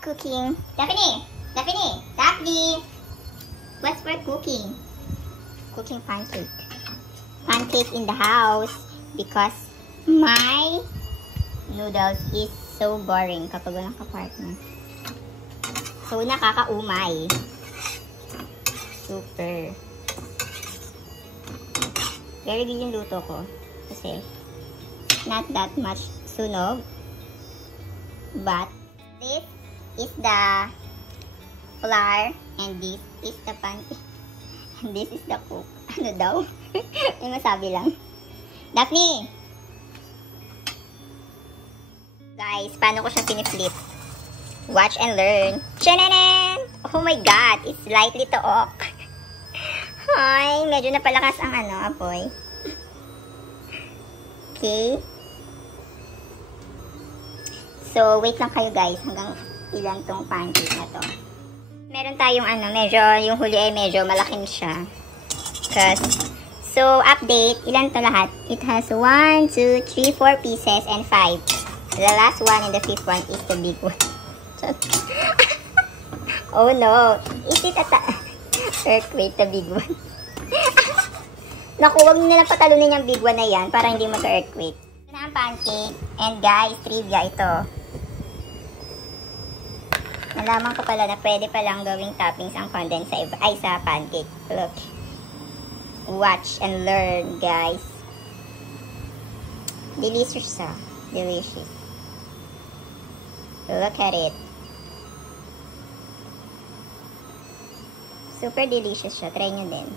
cooking. Daphne! Daphne! Daphne! What's for cooking? Cooking pancake. Pancake in the house because my noodles is so boring kapag walang kapartner. So, nakakaumay. Super. Very good yung luto ko. Kasi, not that much sunog. But, this is the flour and this is the pancake. And this is the cook. Ano daw? May masabi lang. Daphne! Guys, paano ko siya piniflip? Watch and learn. Tshananan! Oh my God! It's slightly to off. Ay, medyo napalakas ang apoy. Okay. So, wait lang kayo guys hanggang ilan tong pancake na to. Meron tayong medyo, yung huli ay medyo malaking siya. So, update, ilan to lahat? It has 1, 2, 3, 4 pieces and 5. The last one and the 5th one is the big one. Oh no! Is it earthquake, the big one? Naku, huwag nyo nalang patalunin yung big one na yan para hindi mag-earthquake. Ito na ang pancake. And guys, trivia ito. Nalaman ko pala na pwede palang gawing toppings ang condensed sa pancake. Look. Watch and learn, guys. Delicious siya. Delicious. Look at it. Super delicious siya. Try nyo din.